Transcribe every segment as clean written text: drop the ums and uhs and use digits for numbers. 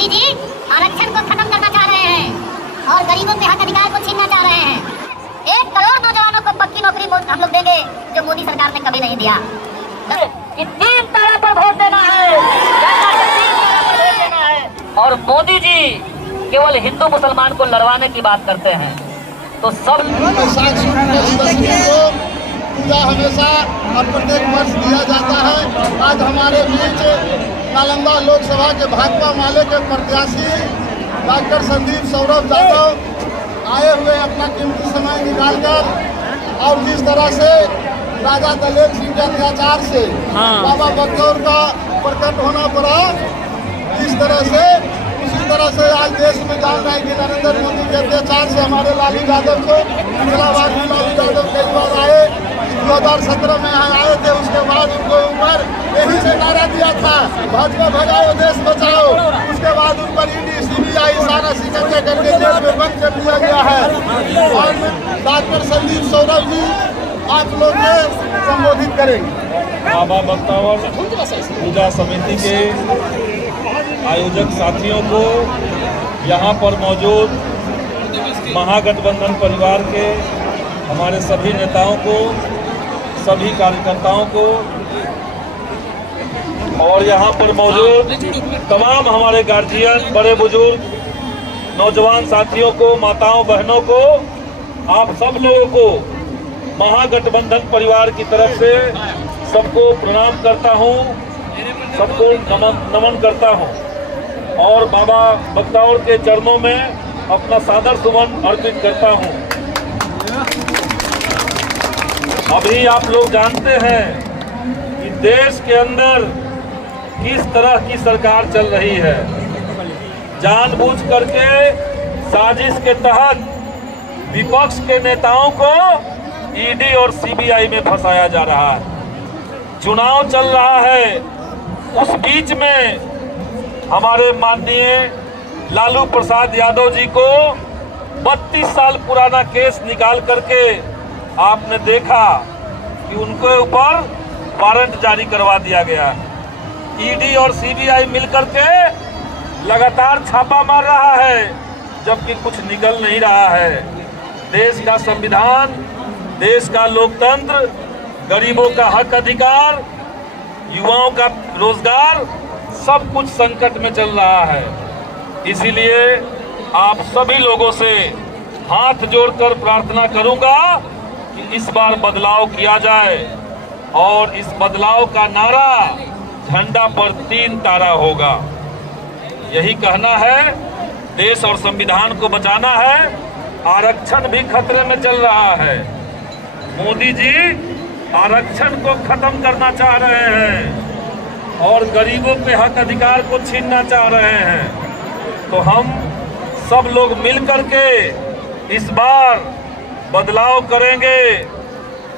मोदी जी आरक्षण को खत्म करना चाह रहे हैं और गरीबों के हक अधिकार को छीनना चाह रहे हैं। 1 करोड़ नौजवानों को पक्की नौकरी हम लोग देंगे, जो मोदी सरकार ने कभी नहीं दिया। कि 3 तारा पर वोट देना है, और मोदी जी केवल हिंदू मुसलमान को लड़वाने की बात करते हैं। तो सब पूजा हमेशा प्रत्येक वर्ष दिया जाता है। आज हमारे बीच नालंदा लोकसभा के भाकपा माले के प्रत्याशी डॉक्टर संदीप सौरभ यादव आए हुए अपना कीमती समय निकालकर, और जिस तरह से राजा दलेर सिंह के अत्याचार से बाबा बख्तौर का प्रकट होना पड़ा, जिस तरह से उसी तरह से आज देश में जान रहे हैं कि नरेंद्र मोदी के अत्याचार से हमारे लालू यादव को इलाहाबाद में लालू यादव कई बार आए, 2017 में आए थे। उसके बाद उनको ऊपर यही से नारा दिया था, भाजपा भगाओ देश बचाओ। उसके बाद उन पर ईडी सीबीआई सारा सिकंजे करके जेल में बंद कर दिया गया है। और डॉक्टर संदीप सौरभ जी आप लोग संबोधित करेंगे। बाबा बख्तौर पूजा समिति के आयोजक साथियों को, यहाँ पर मौजूद महागठबंधन परिवार के हमारे सभी नेताओं को, सभी कार्यकर्ताओं को, और यहाँ पर मौजूद तमाम हमारे गार्जियन, बड़े बुजुर्ग, नौजवान साथियों को, माताओं बहनों को, आप सब लोगों को महागठबंधन परिवार की तरफ से सबको प्रणाम करता हूँ, सबको नमन करता हूँ, और बाबा बख्तौर के चरणों में अपना सादर सुमन अर्पित करता हूँ। अभी आप लोग जानते हैं कि देश के अंदर किस तरह की सरकार चल रही है। जानबूझ करके साजिश के तहत विपक्ष के नेताओं को ईडी और सीबीआई में फंसाया जा रहा है। चुनाव चल रहा है, उस बीच में हमारे माननीय लालू प्रसाद यादव जी को 32 साल पुराना केस निकाल करके आपने देखा कि उनके ऊपर वारंट जारी करवा दिया गया है। ईडी और सीबीआई मिलकर के लगातार छापा मार रहा है, जबकि कुछ निकल नहीं रहा है। देश का संविधान, देश का लोकतंत्र, गरीबों का हक अधिकार, युवाओं का रोजगार, सब कुछ संकट में चल रहा है। इसीलिए आप सभी लोगों से हाथ जोड़कर प्रार्थना करूंगा कि इस बार बदलाव किया जाए, और इस बदलाव का नारा झंडा पर 3 तारा होगा। यही कहना है, देश और संविधान को बचाना है। आरक्षण भी खतरे में चल रहा है। मोदी जी आरक्षण को खत्म करना चाह रहे हैं और गरीबों के हक अधिकार को छीनना चाह रहे हैं। तो हम सब लोग मिलकर के इस बार बदलाव करेंगे,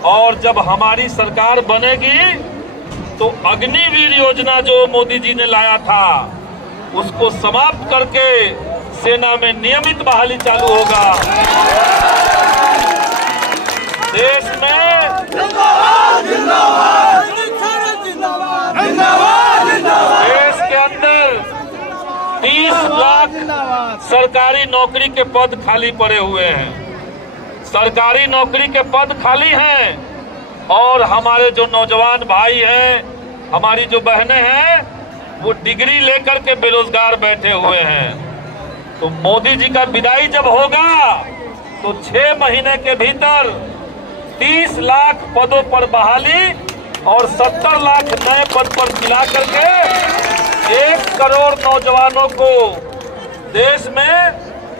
और जब हमारी सरकार बनेगी तो अग्निवीर योजना जो मोदी जी ने लाया था उसको समाप्त करके सेना में नियमित बहाली चालू होगा। देश में देश के अंदर 30 लाख सरकारी नौकरी के पद खाली पड़े हुए हैं। सरकारी नौकरी के पद खाली हैं, और हमारे जो नौजवान भाई हैं, हमारी जो बहनें हैं, वो डिग्री लेकर के बेरोजगार बैठे हुए हैं। तो मोदी जी का विदाई जब होगा तो 6 महीने के भीतर 30 लाख पदों पर बहाली और 70 लाख नए पद पर मिला करके 1 करोड़ नौजवानों को, देश में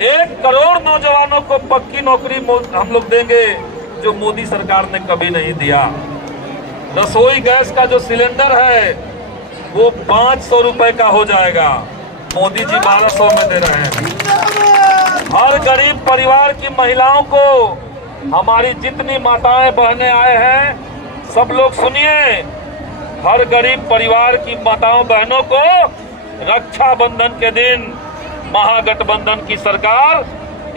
1 करोड़ नौजवानों को पक्की नौकरी हम लोग देंगे, जो मोदी सरकार ने कभी नहीं दिया। रसोई गैस का जो सिलेंडर है वो 500 रुपए का हो जाएगा, मोदी जी 1200 में दे रहे हैं। हर गरीब परिवार की महिलाओं को, हमारी जितनी माताएं बहनें आए हैं, सब लोग सुनिए, हर गरीब परिवार की माताओं बहनों को रक्षाबंधन के दिन महागठबंधन की सरकार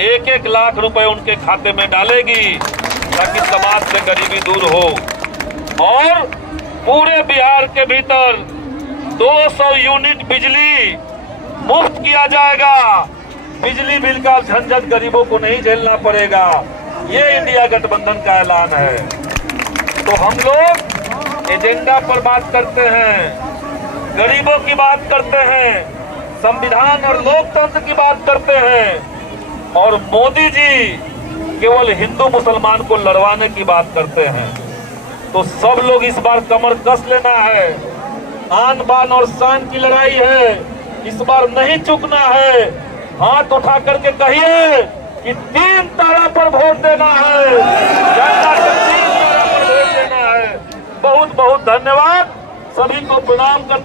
1-1 लाख रुपए उनके खाते में डालेगी, ताकि समाज से गरीबी दूर हो। और पूरे बिहार के भीतर 200 यूनिट बिजली मुफ्त किया जाएगा, बिजली बिल का झंझट गरीबों को नहीं झेलना पड़ेगा। ये इंडिया गठबंधन का ऐलान है। तो हम लोग एजेंडा पर बात करते हैं, गरीबों की बात करते हैं, संविधान और लोकतंत्र की बात करते हैं, और मोदी जी केवल हिंदू मुसलमान को लड़वाने की बात करते हैं। तो सब लोग इस बार कमर कस लेना है। आन बान और शान की लड़ाई है, इस बार नहीं चुकना है। हाथ उठा करके कहिए कि 3 तारा पर वोट देना है, जनता को 3 तारा पर वोट देना है। बहुत बहुत धन्यवाद, सभी को प्रणाम करते हैं।